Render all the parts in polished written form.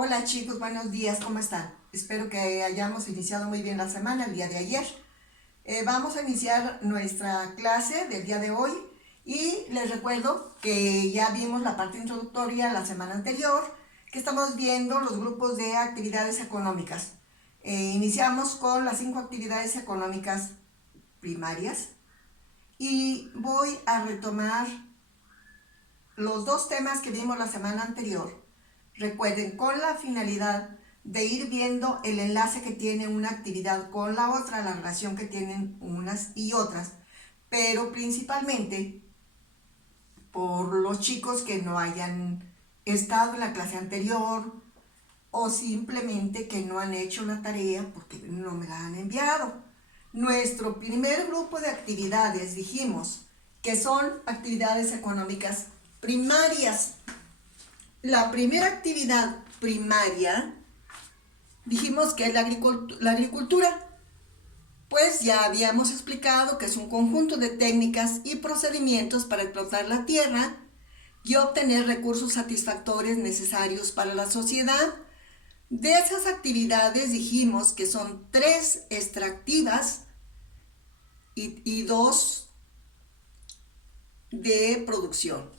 Hola chicos, buenos días, ¿cómo están? Espero que hayamos iniciado muy bien la semana el día de ayer. Vamos a iniciar nuestra clase del día de hoy y les recuerdo que ya vimos la parte introductoria la semana anterior, que estamos viendo los grupos de actividades económicas. Iniciamos con las 5 actividades económicas primarias y voy a retomar los dos temas que vimos la semana anterior. Recuerden, con la finalidad de ir viendo el enlace que tiene una actividad con la otra, la relación que tienen unas y otras, pero principalmente por los chicos que no hayan estado en la clase anterior o simplemente que no han hecho la tarea porque no me la han enviado. Nuestro primer grupo de actividades dijimos que son actividades económicas primarias. La primera actividad primaria dijimos que es la agricultura, pues ya habíamos explicado que es un conjunto de técnicas y procedimientos para explotar la tierra y obtener recursos satisfactorios necesarios para la sociedad. De esas actividades dijimos que son 3 extractivas y 2 de producción.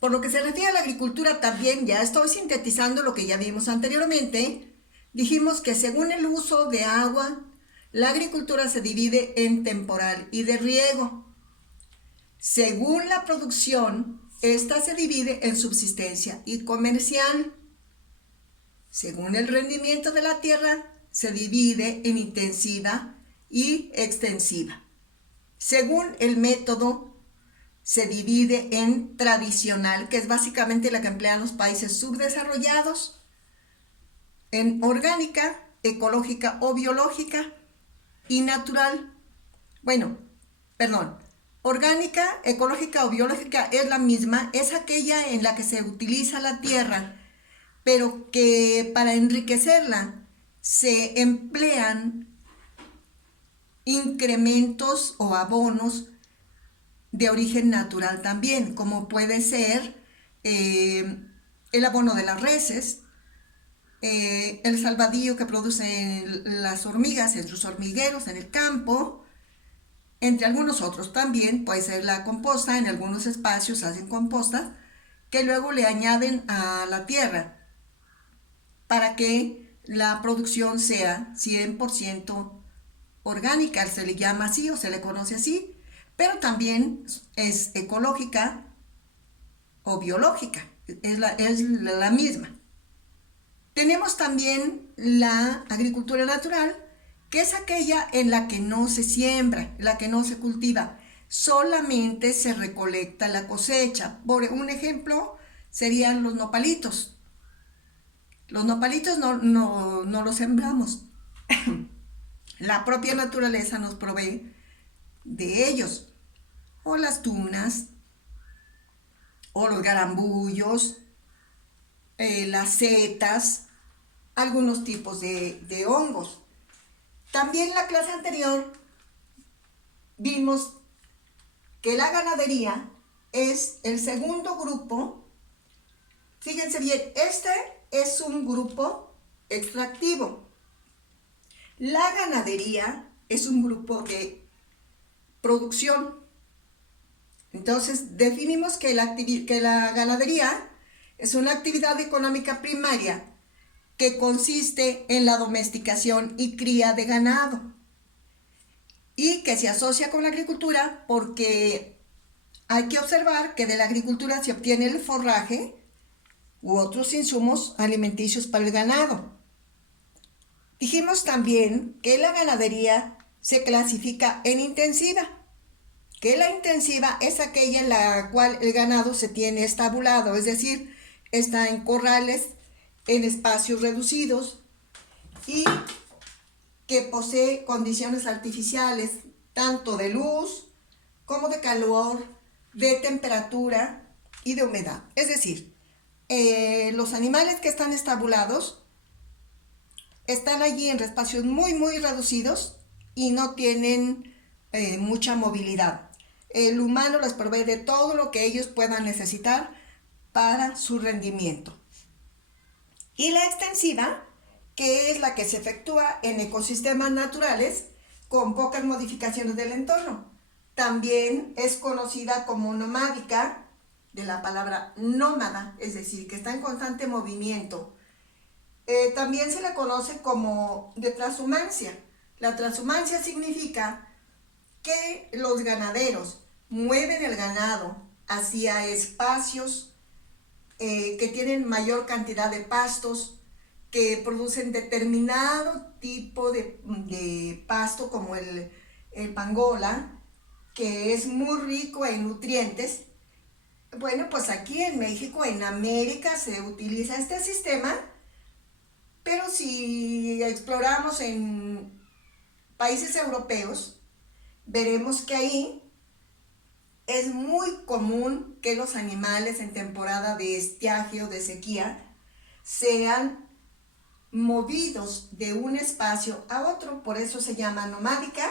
Por lo que se refiere a la agricultura también, ya estoy sintetizando lo que ya vimos anteriormente, dijimos que según el uso de agua, la agricultura se divide en temporal y de riego. Según la producción, esta se divide en subsistencia y comercial. Según el rendimiento de la tierra, se divide en intensiva y extensiva. Según el método, se divide en tradicional, que es básicamente la que emplean los países subdesarrollados, en orgánica, ecológica o biológica, y natural. Orgánica, ecológica o biológica es la misma, es aquella en la que se utiliza la tierra, pero que para enriquecerla se emplean incrementos o abonos de origen natural también, como puede ser el abono de las reses, el salvadío que producen las hormigas en sus hormigueros en el campo, entre algunos otros. También puede ser la composta, en algunos espacios hacen composta que luego le añaden a la tierra para que la producción sea 100% orgánica, se le llama así o se le conoce así, pero también es ecológica o biológica, es la misma. Tenemos también la agricultura natural, que es aquella en la que no se siembra, la que no se cultiva, solamente se recolecta la cosecha. Por un ejemplo, serían los nopalitos. Los nopalitos no los sembramos. La propia naturaleza nos provee de ellos. O las tunas, o los garambullos, las setas, algunos tipos de hongos. También en la clase anterior vimos que la ganadería es el segundo grupo. Fíjense bien, este es un grupo extractivo. La ganadería es un grupo de producción. Entonces, definimos que la ganadería es una actividad económica primaria que consiste en la domesticación y cría de ganado y que se asocia con la agricultura porque hay que observar que de la agricultura se obtiene el forraje u otros insumos alimenticios para el ganado. Dijimos también que la ganadería se clasifica en intensiva, que la intensiva es aquella en la cual el ganado se tiene estabulado, es decir, está en corrales, en espacios reducidos y que posee condiciones artificiales, tanto de luz como de calor, de temperatura y de humedad. Es decir, los animales que están estabulados están allí en espacios muy, muy reducidos y no tienen mucha movilidad. El humano les provee de todo lo que ellos puedan necesitar para su rendimiento. y la extensiva, que es la que se efectúa en ecosistemas naturales con pocas modificaciones del entorno. También es conocida como nomádica, de la palabra nómada, es decir, que está en constante movimiento. También se le conoce como de transhumancia. La transhumancia significa que los ganaderos mueven el ganado hacia espacios que tienen mayor cantidad de pastos, que producen determinado tipo de pasto como el pangola, que es muy rico en nutrientes. Bueno, pues aquí en México, en América, se utiliza este sistema, pero si exploramos en países europeos, veremos que ahí es muy común que los animales en temporada de estiaje o de sequía sean movidos de un espacio a otro, por eso se llama nomádica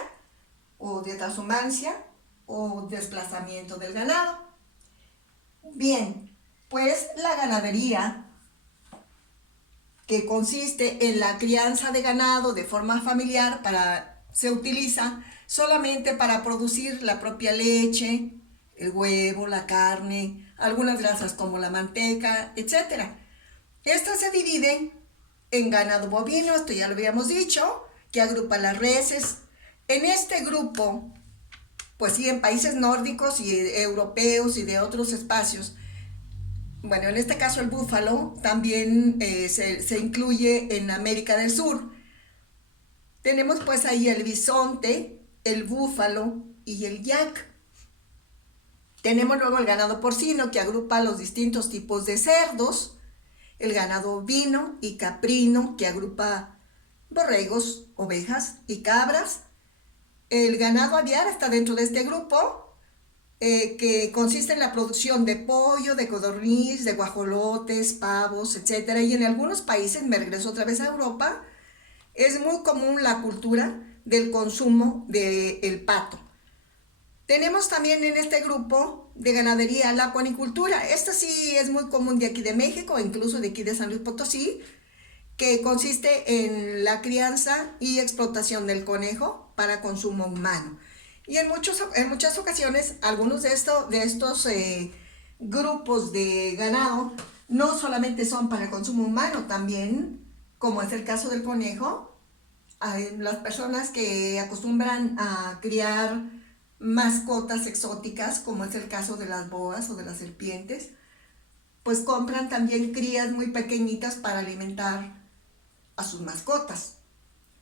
o de transhumancia o desplazamiento del ganado. Bien, pues la ganadería, que consiste en la crianza de ganado de forma familiar, se utiliza solamente para producir la propia leche, el huevo, la carne, algunas grasas como la manteca, etc. Estas se dividen en ganado bovino, esto ya lo habíamos dicho, que agrupa las reses. En este grupo, pues sí, en países nórdicos y europeos y de otros espacios, bueno, en este caso el búfalo también se incluye en América del Sur. Tenemos pues ahí el bisonte, el búfalo y el yak. Tenemos luego el ganado porcino, que agrupa los distintos tipos de cerdos, el ganado ovino y caprino, que agrupa borregos, ovejas y cabras. El ganado aviar está dentro de este grupo, que consiste en la producción de pollo, de codorniz, de guajolotes, pavos, etc. Y en algunos países, me regreso otra vez a Europa, es muy común la cultura del consumo del pato. Tenemos también en este grupo de ganadería la acuanicultura. Esta sí es muy común de aquí de México, incluso de aquí de San Luis Potosí, que consiste en la crianza y explotación del conejo para consumo humano. Y en muchas ocasiones, algunos de estos grupos de ganado no solamente son para el consumo humano, también, como es el caso del conejo, hay las personas que acostumbran a criar mascotas exóticas, como es el caso de las boas o de las serpientes, pues compran también crías muy pequeñitas para alimentar a sus mascotas.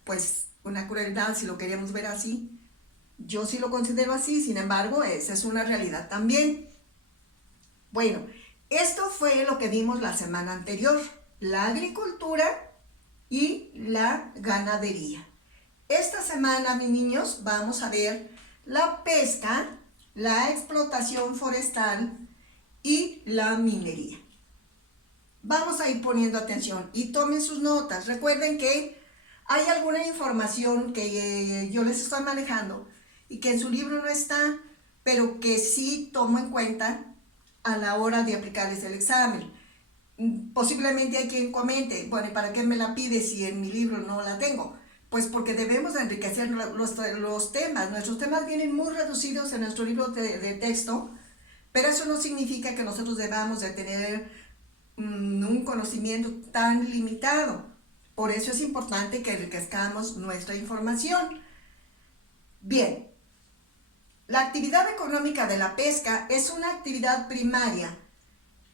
Pues una crueldad si lo queremos ver así. Yo sí lo considero así, sin embargo, esa es una realidad también. Bueno, esto fue lo que vimos la semana anterior, la agricultura y la ganadería. Esta semana, mis niños, vamos a ver la pesca, la explotación forestal y la minería. Vamos a ir poniendo atención y tomen sus notas. Recuerden que hay alguna información que yo les estoy manejando y que en su libro no está, pero que sí tomo en cuenta a la hora de aplicarles el examen. Posiblemente hay quien comente, bueno, ¿y para qué me la pide si en mi libro no la tengo? Pues porque debemos de enriquecer los temas. Nuestros temas vienen muy reducidos en nuestro libro de texto, pero eso no significa que nosotros debamos de tener un conocimiento tan limitado. Por eso es importante que enriquezcamos nuestra información. Bien, la actividad económica de la pesca es una actividad primaria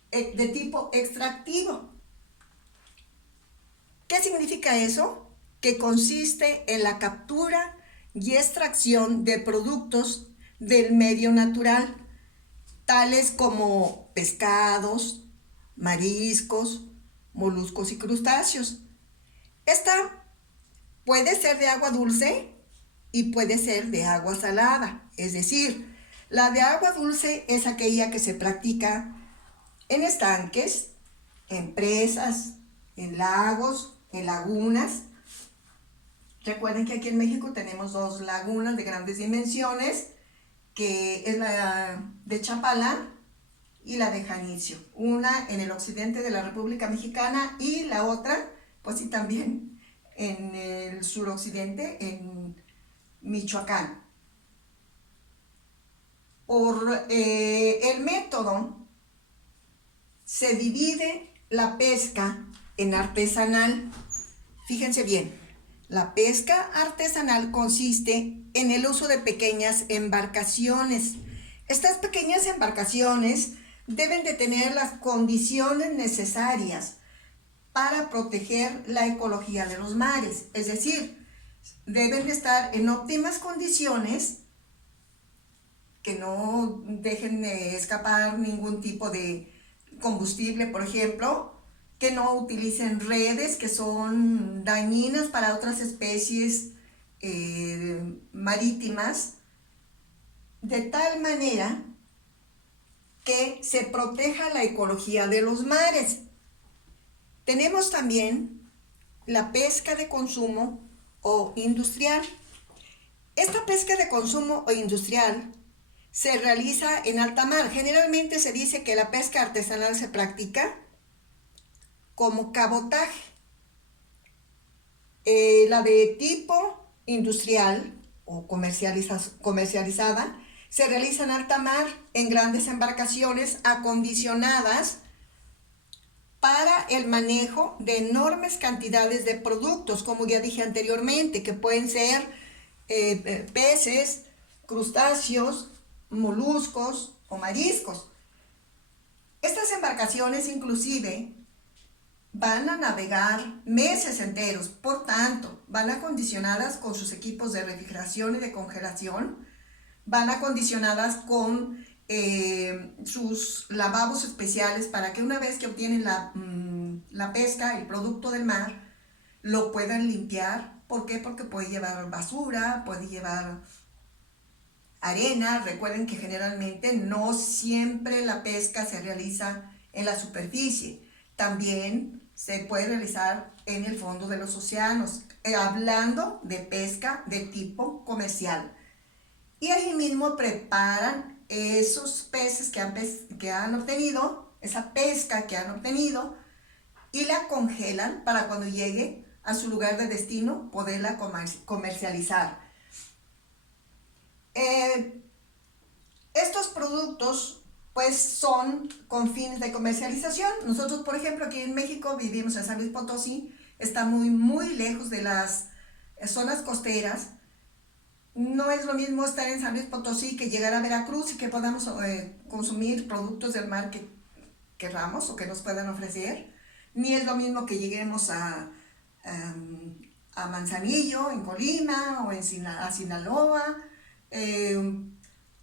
de tipo extractivo. ¿Qué significa eso? Que consiste en la captura y extracción de productos del medio natural, tales como pescados, mariscos, moluscos y crustáceos. Esta puede ser de agua dulce y puede ser de agua salada. Es decir, la de agua dulce es aquella que se practica en estanques, en presas, en lagos, en lagunas. Recuerden que aquí en México tenemos dos lagunas de grandes dimensiones, que es la de Chapala y la de Janicio. Una en el occidente de la República Mexicana y la otra, pues sí, también en el suroccidente, en Michoacán. Por el método se divide la pesca en artesanal. Fíjense bien, la pesca artesanal consiste en el uso de pequeñas embarcaciones. Estas pequeñas embarcaciones deben de tener las condiciones necesarias para proteger la ecología de los mares, es decir, deben de estar en óptimas condiciones, que no dejen de escapar ningún tipo de combustible, por ejemplo, que no utilicen redes que son dañinas para otras especies marítimas, de tal manera que se proteja la ecología de los mares. Tenemos también la pesca de consumo o industrial. Esta pesca de consumo o industrial se realiza en alta mar. Generalmente se dice que la pesca artesanal se practica como cabotaje. La de tipo industrial o comercializada se realiza en alta mar en grandes embarcaciones acondicionadas para el manejo de enormes cantidades de productos, como ya dije anteriormente, que pueden ser peces, crustáceos, moluscos o mariscos. Estas embarcaciones inclusive van a navegar meses enteros, por tanto, van acondicionadas con sus equipos de refrigeración y de congelación, van acondicionadas con sus lavabos especiales para que una vez que obtienen la pesca, el producto del mar, lo puedan limpiar. ¿Por qué? Porque puede llevar basura, puede llevar arena. Recuerden que generalmente no siempre la pesca se realiza en la superficie. También se puede realizar en el fondo de los océanos, hablando de pesca de tipo comercial. Y ahí mismo preparan esos peces que han obtenido, esa pesca que han obtenido, y la congelan para cuando llegue a su lugar de destino poderla comercializar. Estos productos pues son con fines de comercialización. Nosotros, por ejemplo, aquí en México vivimos en San Luis Potosí, está muy lejos de las zonas costeras. No es lo mismo estar en San Luis Potosí que llegar a Veracruz y que podamos consumir productos del mar que querramos o que nos puedan ofrecer. Ni es lo mismo que lleguemos a Manzanillo, en Colima, o a Sinaloa,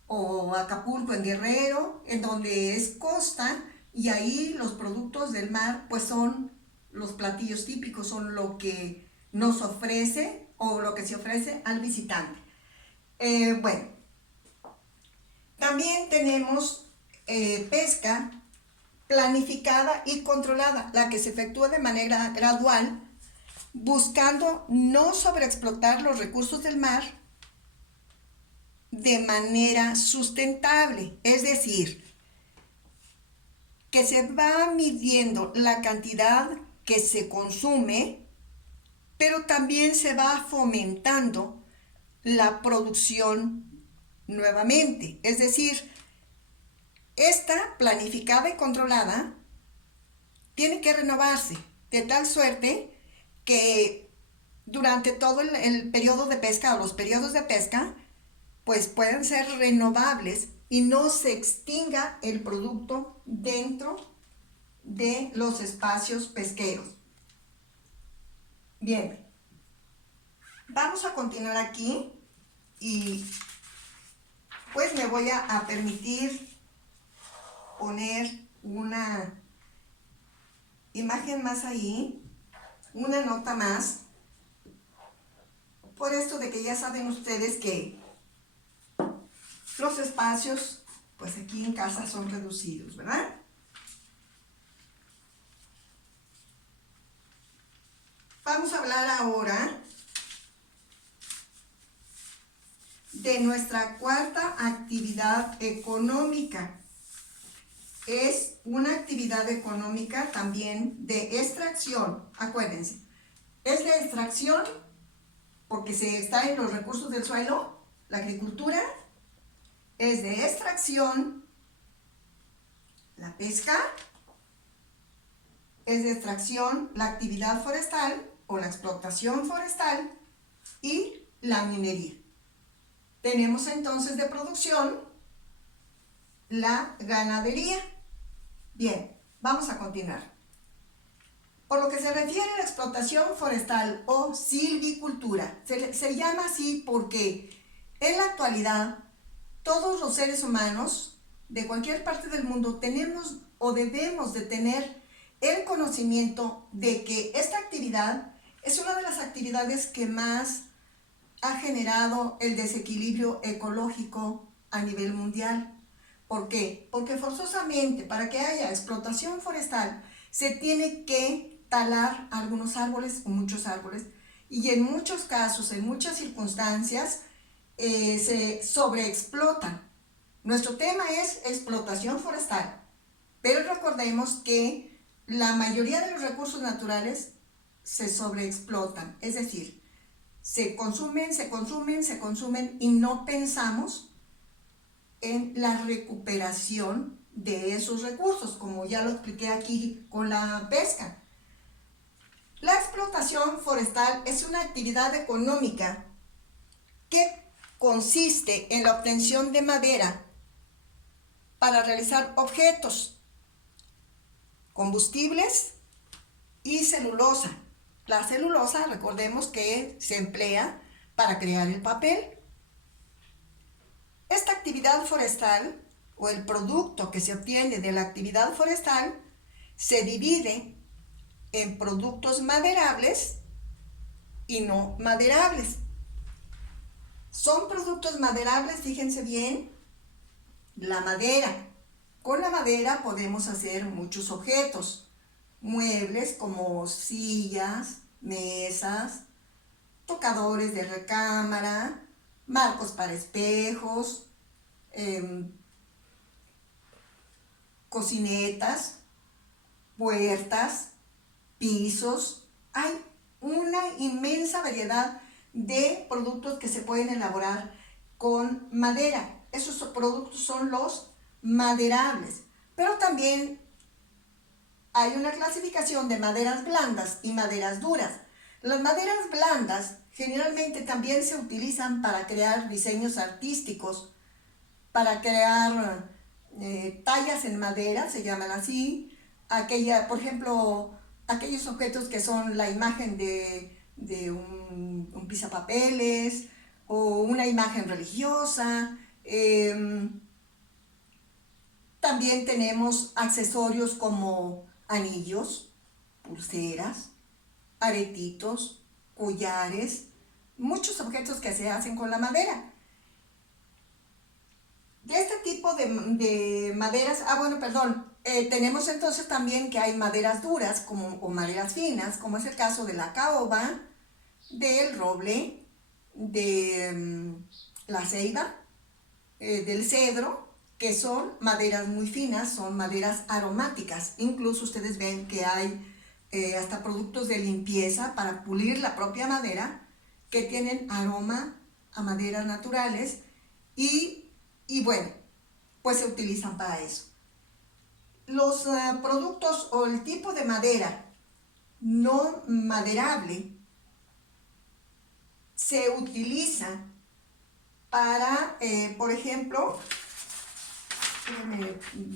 o Acapulco, en Guerrero, en donde es costa, y ahí los productos del mar pues son los platillos típicos, son lo que nos ofrece o lo que se ofrece al visitante. Bueno, también tenemos pesca planificada y controlada, la que se efectúa de manera gradual, buscando no sobreexplotar los recursos del mar de manera sustentable. Es decir, que se va midiendo la cantidad que se consume, pero también se va fomentando la producción nuevamente. Es decir, esta planificada y controlada tiene que renovarse de tal suerte que durante todo el periodo de pesca o los periodos de pesca pues puedan ser renovables y no se extinga el producto dentro de los espacios pesqueros. Bien, vamos a continuar aquí y pues me voy a permitir poner una imagen más ahí, una nota más, por esto de que ya saben ustedes que los espacios pues aquí en casa son reducidos, ¿verdad? Vamos a hablar ahora de nuestra cuarta actividad económica. es una actividad económica también de extracción, acuérdense. Es de extracción porque se está en los recursos del suelo, la agricultura. Es de extracción la pesca. Es de extracción la actividad forestal o la explotación forestal y la minería. Tenemos entonces de producción la ganadería. Bien, vamos a continuar. Por lo que se refiere a la explotación forestal o silvicultura, se llama así porque en la actualidad todos los seres humanos de cualquier parte del mundo tenemos o debemos de tener el conocimiento de que esta actividad es una de las actividades que más ha generado el desequilibrio ecológico a nivel mundial. ¿Por qué? Porque forzosamente para que haya explotación forestal se tiene que talar algunos árboles o muchos árboles y en muchos casos, en muchas circunstancias, se sobreexplotan. Nuestro tema es explotación forestal, pero recordemos que la mayoría de los recursos naturales se sobreexplotan, es decir, se consumen y no pensamos en la recuperación de esos recursos, como ya lo expliqué aquí con la pesca. La explotación forestal es una actividad económica que consiste en la obtención de madera para realizar objetos, combustibles y celulosa. La celulosa, recordemos que se emplea para crear el papel. Esta actividad forestal o el producto que se obtiene de la actividad forestal se divide en productos maderables y no maderables. Son productos maderables, fíjense bien, la madera. Con la madera podemos hacer muchos objetos, muebles como sillas, mesas, tocadores de recámara, marcos para espejos, cocinetas, puertas, pisos. Hay una inmensa variedad de productos que se pueden elaborar con madera. Esos productos son los maderables, pero también hay una clasificación de maderas blandas y maderas duras. Las maderas blandas generalmente también se utilizan para crear diseños artísticos, para crear tallas en madera, se llaman así. Por ejemplo, aquellos objetos que son la imagen de un pisapapeles o una imagen religiosa. También tenemos accesorios como anillos, pulseras, aretitos, collares, muchos objetos que se hacen con la madera. De este tipo de maderas, tenemos entonces también que hay maderas duras o maderas finas, como es el caso de la caoba, del roble, de la ceiba, del cedro, que son maderas muy finas, son maderas aromáticas. Incluso ustedes ven que hay hasta productos de limpieza para pulir la propia madera que tienen aroma a maderas naturales y bueno, pues se utilizan para eso. Los productos o el tipo de madera no maderable se utiliza para, por ejemplo,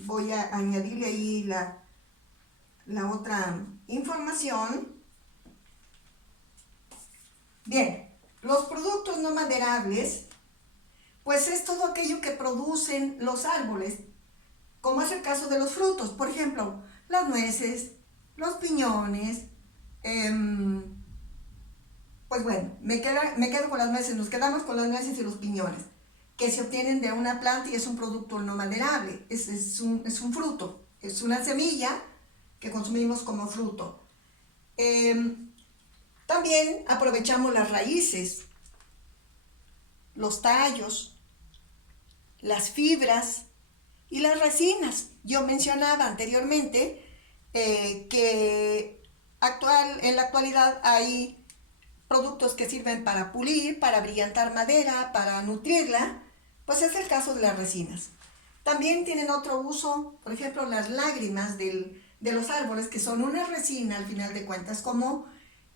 voy a añadirle ahí la otra información. Bien, los productos no maderables, pues es todo aquello que producen los árboles, como es el caso de los frutos, por ejemplo, las nueces, los piñones, pues bueno, me quedo con las nueces, nos quedamos con las nueces y los piñones, que se obtienen de una planta y es un producto no maderable, es un fruto, es una semilla que consumimos como fruto. También aprovechamos las raíces, los tallos, las fibras Y las resinas, yo mencionaba anteriormente que en la actualidad hay productos que sirven para pulir, para brillantar madera, para nutrirla, pues es el caso de las resinas. También tienen otro uso, por ejemplo, las lágrimas de los árboles, que son una resina al final de cuentas, como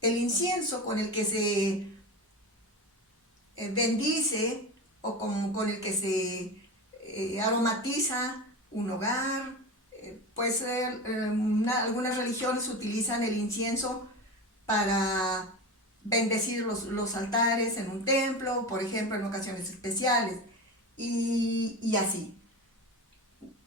el incienso con el que se bendice o con el que se aromatiza un hogar. Pues algunas religiones utilizan el incienso para bendecir los altares en un templo, por ejemplo, en ocasiones especiales, y así.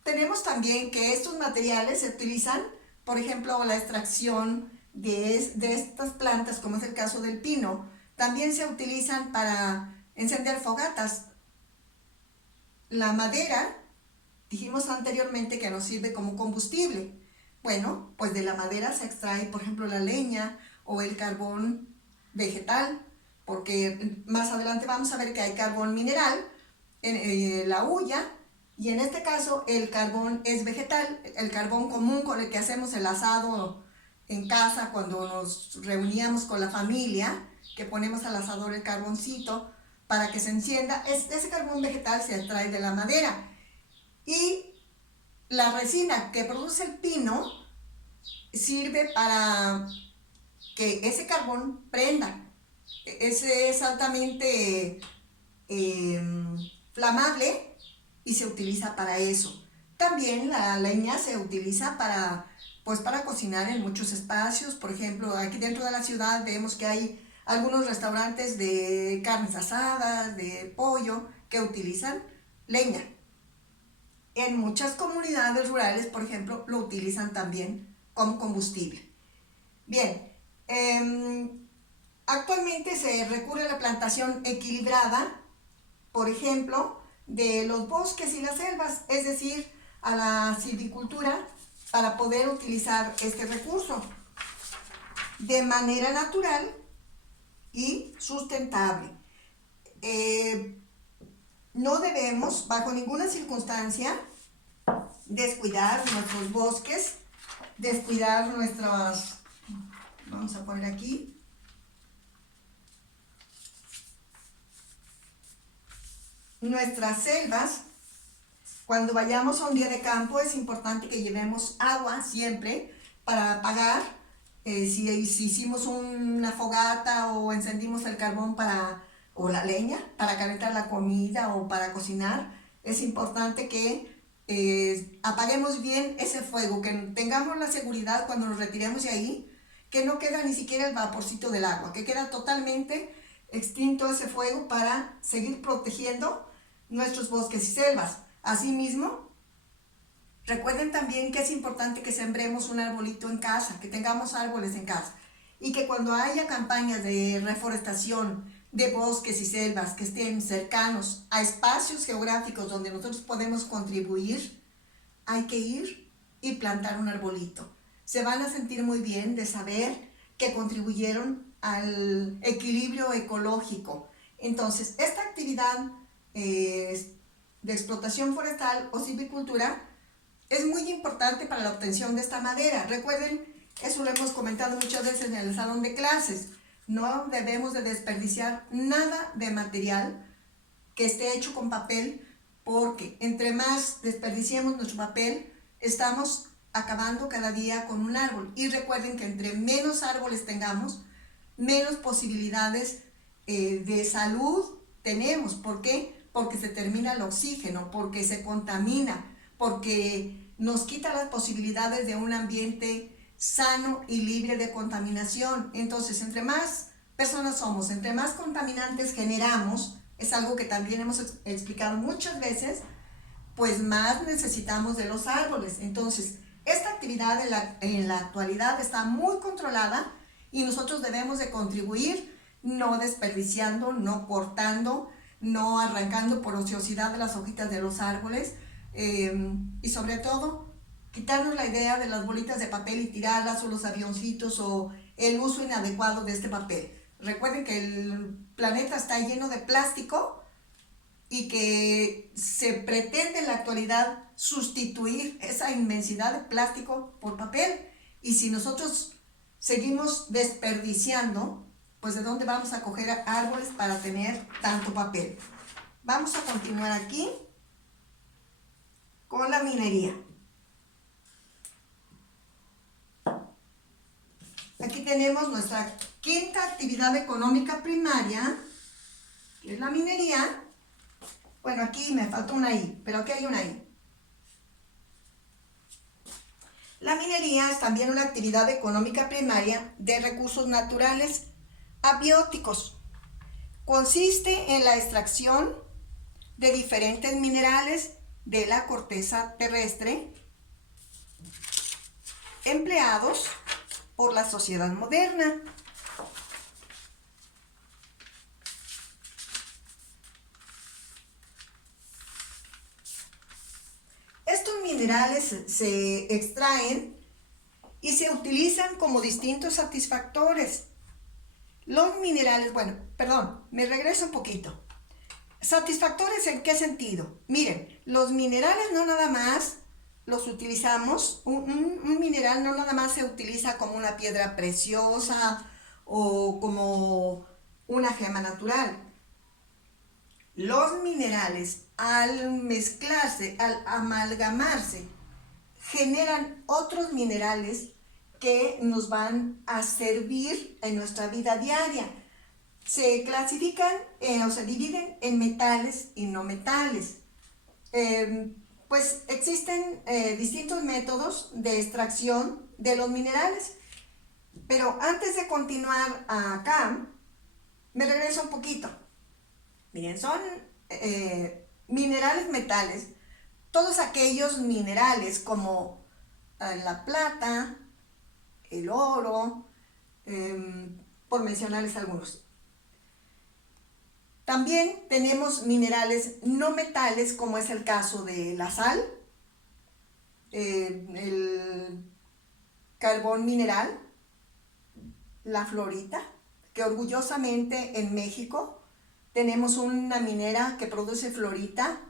Tenemos también que estos materiales se utilizan, por ejemplo, la extracción de estas plantas, como es el caso del pino, también se utilizan para encender fogatas. La madera, dijimos anteriormente que nos sirve como combustible. Bueno, pues de la madera se extrae, por ejemplo, la leña o el carbón vegetal, porque más adelante vamos a ver que hay carbón mineral, la hulla, y en este caso el carbón es vegetal, el carbón común con el que hacemos el asado en casa cuando nos reuníamos con la familia, que ponemos al asador el carboncito para que se encienda, ese carbón vegetal se extrae de la madera. Y la resina que produce el pino sirve para que ese carbón prenda. Ese es altamente flamable y se utiliza para eso. También la leña se utiliza para cocinar en muchos espacios. Por ejemplo, aquí dentro de la ciudad vemos que hay algunos restaurantes de carnes asadas, de pollo, que utilizan leña. En muchas comunidades rurales, por ejemplo, lo utilizan también como combustible. Bien, actualmente se recurre a la plantación equilibrada, por ejemplo, de los bosques y las selvas, es decir, a la silvicultura, para poder utilizar este recurso de manera natural y sustentable. No debemos, bajo ninguna circunstancia, descuidar nuestros bosques, descuidar nuestras, vamos a poner aquí, nuestras selvas. Cuando vayamos a un día de campo es importante que llevemos agua siempre para apagar. Si hicimos una fogata o encendimos el carbón o la leña para calentar la comida o para cocinar, es importante que apaguemos bien ese fuego, que tengamos la seguridad cuando nos retiremos de ahí, que no queda ni siquiera el vaporcito del agua, que queda totalmente extinto ese fuego para seguir protegiendo nuestros bosques y selvas. Asimismo, recuerden también que es importante que sembremos un arbolito en casa, que tengamos árboles en casa, y que cuando haya campañas de reforestación de bosques y selvas que estén cercanos a espacios geográficos donde nosotros podemos contribuir, hay que ir y plantar un arbolito. Se van a sentir muy bien de saber que contribuyeron al equilibrio ecológico. Entonces, esta actividad de explotación forestal o silvicultura es muy importante para la obtención de esta madera. Recuerden, eso lo hemos comentado muchas veces en el salón de clases. No debemos de desperdiciar nada de material que esté hecho con papel, porque entre más desperdiciemos nuestro papel, estamos acabando cada día con un árbol. Y recuerden que entre menos árboles tengamos, menos posibilidades de salud tenemos. ¿Por qué? Porque se termina el oxígeno, porque se contamina, porque nos quita las posibilidades de un ambiente sano y libre de contaminación. Entonces, entre más personas somos, entre más contaminantes generamos, es algo que también hemos explicado muchas veces, pues más necesitamos de los árboles. Entonces, esta actividad en la actualidad está muy controlada y nosotros debemos de contribuir, no desperdiciando, no cortando, no arrancando por ociosidad de las hojitas de los árboles, y sobre todo quitarnos la idea de las bolitas de papel y tirarlas, o los avioncitos, o el uso inadecuado de este papel. Recuerden que el planeta está lleno de plástico y que se pretende en la actualidad sustituir esa inmensidad de plástico por papel. Y si nosotros seguimos desperdiciando, pues ¿de dónde vamos a coger árboles para tener tanto papel? Vamos a continuar aquí con la minería. Aquí tenemos nuestra quinta actividad económica primaria, que es la minería. Bueno, aquí me falta una I, pero aquí hay una I. La minería es también una actividad económica primaria de recursos naturales abióticos. Consiste en la extracción de diferentes minerales de la corteza terrestre empleados por la sociedad moderna. Estos minerales se extraen y se utilizan como distintos satisfactores. Los minerales, me regreso un poquito. ¿Satisfactores en qué sentido? Miren, los minerales no nada más los utilizamos, un mineral no nada más se utiliza como una piedra preciosa o como una gema natural. Los minerales, al mezclarse, al amalgamarse, generan otros minerales que nos van a servir en nuestra vida diaria. Se clasifican o se dividen en metales y no metales. Pues existen distintos métodos de extracción de los minerales. Pero antes de continuar acá, me regreso un poquito. Miren, son minerales metales, todos aquellos minerales como la plata, el oro, por mencionarles algunos. También tenemos minerales no metales, como es el caso de la sal, el carbón mineral, la fluorita, que orgullosamente en México tenemos una minera que produce fluorita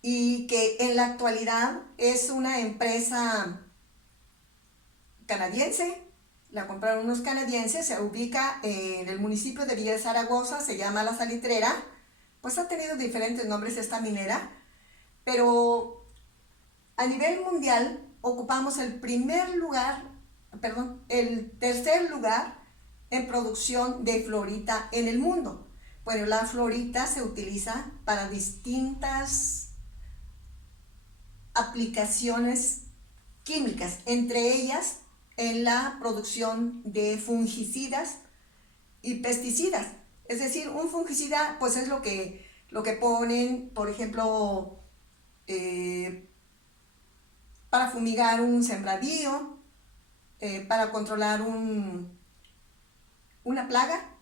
y que en la actualidad es una empresa canadiense. La compraron unos canadienses, se ubica en el municipio de Villa de Zaragoza, se llama La Salitrera. Pues ha tenido diferentes nombres esta minera, pero a nivel mundial ocupamos el tercer lugar en producción de fluorita en el mundo. Bueno, la fluorita se utiliza para distintas aplicaciones químicas, entre ellas en la producción de fungicidas y pesticidas. Es decir, un fungicida pues es lo que ponen, por ejemplo, para fumigar un sembradío, para controlar una plaga,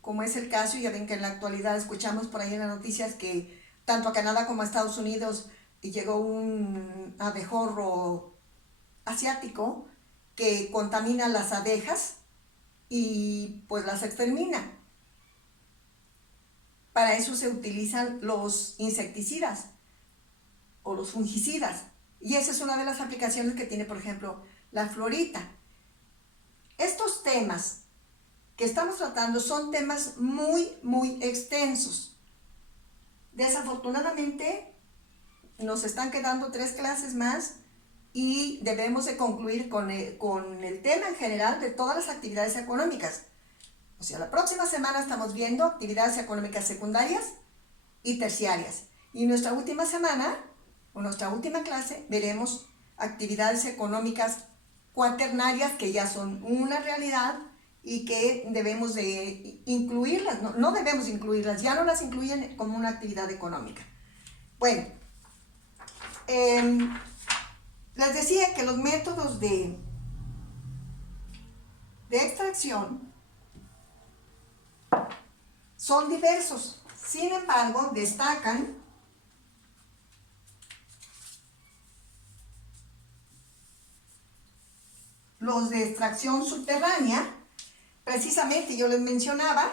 como es el caso. Ya ven que en la actualidad escuchamos por ahí en las noticias que tanto a Canadá como a Estados Unidos llegó un abejorro asiático que contamina las abejas y pues las extermina. Para eso se utilizan los insecticidas o los fungicidas. Y esa es una de las aplicaciones que tiene, por ejemplo, la fluorita. Estos temas que estamos tratando son temas muy, muy extensos. Desafortunadamente, nos están quedando 3 clases más y debemos de concluir con el tema en general de todas las actividades económicas. O sea, la próxima semana estamos viendo actividades económicas secundarias y terciarias. Y nuestra última semana, o nuestra última clase, veremos actividades económicas cuaternarias que ya son una realidad y que debemos de incluirlas. No debemos incluirlas, ya no las incluyen como una actividad económica. Bueno, les decía que los métodos de extracción son diversos. Sin embargo, destacan los de extracción subterránea. Precisamente yo les mencionaba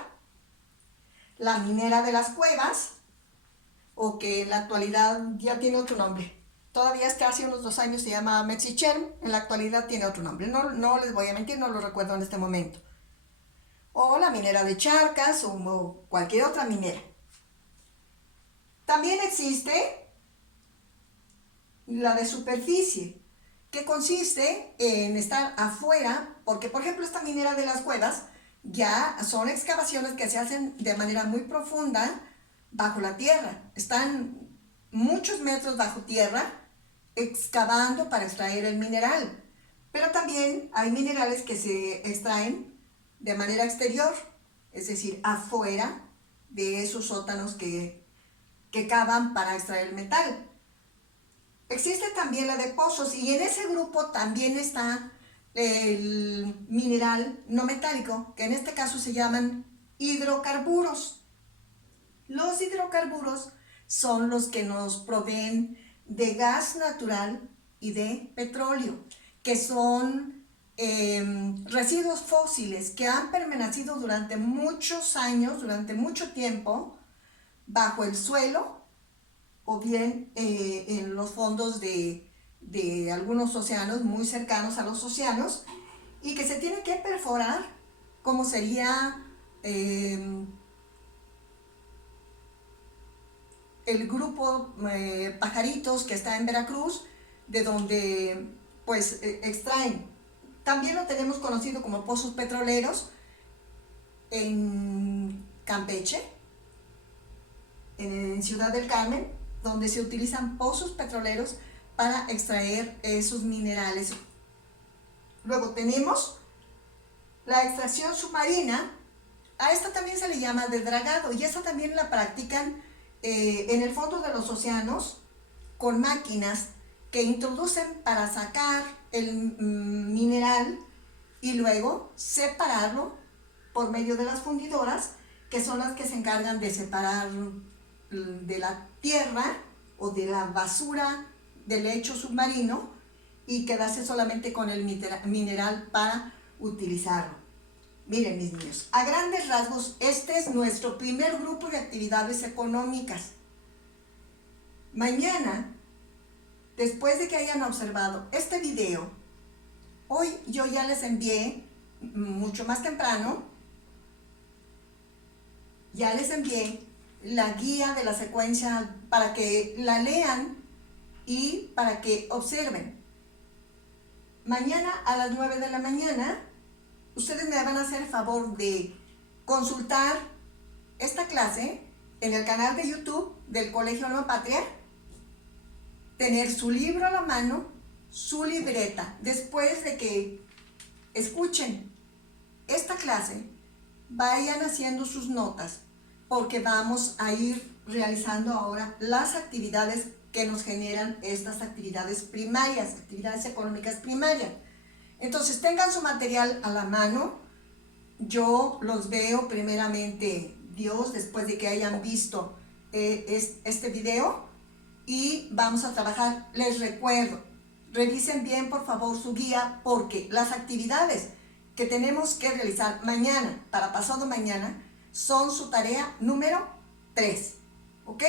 la minera de las cuevas, o que en la actualidad ya tiene otro nombre, Todavía hasta hace unos 2 años se llamaba Mexicherm, en la actualidad tiene otro nombre. No, no les voy a mentir, no lo recuerdo en este momento. O la minera de Charcas o cualquier otra minera. También existe la de superficie, que consiste en estar afuera, porque por ejemplo esta minera de las Cuevas ya son excavaciones que se hacen de manera muy profunda bajo la tierra. Están muchos metros bajo tierra excavando para extraer el mineral. Pero también hay minerales que se extraen de manera exterior, es decir, afuera de esos sótanos que cavan para extraer el metal. Existe también la de pozos y en ese grupo también está el mineral no metálico, que en este caso se llaman hidrocarburos. Los hidrocarburos son los que nos proveen de gas natural y de petróleo, que son residuos fósiles que han permanecido durante muchos años, durante mucho tiempo, bajo el suelo o bien en los fondos de algunos océanos muy cercanos a los océanos y que se tienen que perforar, como sería el grupo Pajaritos, que está en Veracruz, de donde pues extraen. También lo tenemos conocido como pozos petroleros en Campeche, en Ciudad del Carmen, donde se utilizan pozos petroleros para extraer esos minerales. Luego tenemos la extracción submarina. A esta también se le llama de dragado y esta también la practican en el fondo de los océanos con máquinas que introducen para sacar el mineral y luego separarlo por medio de las fundidoras, que son las que se encargan de separar de la tierra o de la basura del lecho submarino y quedarse solamente con el mineral para utilizarlo. Miren, mis niños, a grandes rasgos este es nuestro primer grupo de actividades económicas. Mañana, después de que hayan observado este video, hoy yo ya les envié mucho más temprano, ya les envié la guía de la secuencia para que la lean y para que observen. Mañana a las 9 de la mañana, ustedes me van a hacer el favor de consultar esta clase en el canal de YouTube del Colegio Alma Patria, tener su libro a la mano, su libreta. Después de que escuchen esta clase, vayan haciendo sus notas, porque vamos a ir realizando ahora las actividades que nos generan estas actividades primarias, actividades económicas primarias. Entonces tengan su material a la mano. Yo los veo primeramente Dios después de que hayan visto este video y vamos a trabajar. Les recuerdo, revisen bien por favor su guía, porque las actividades que tenemos que realizar mañana para pasado mañana son su tarea número 3, ¿ok?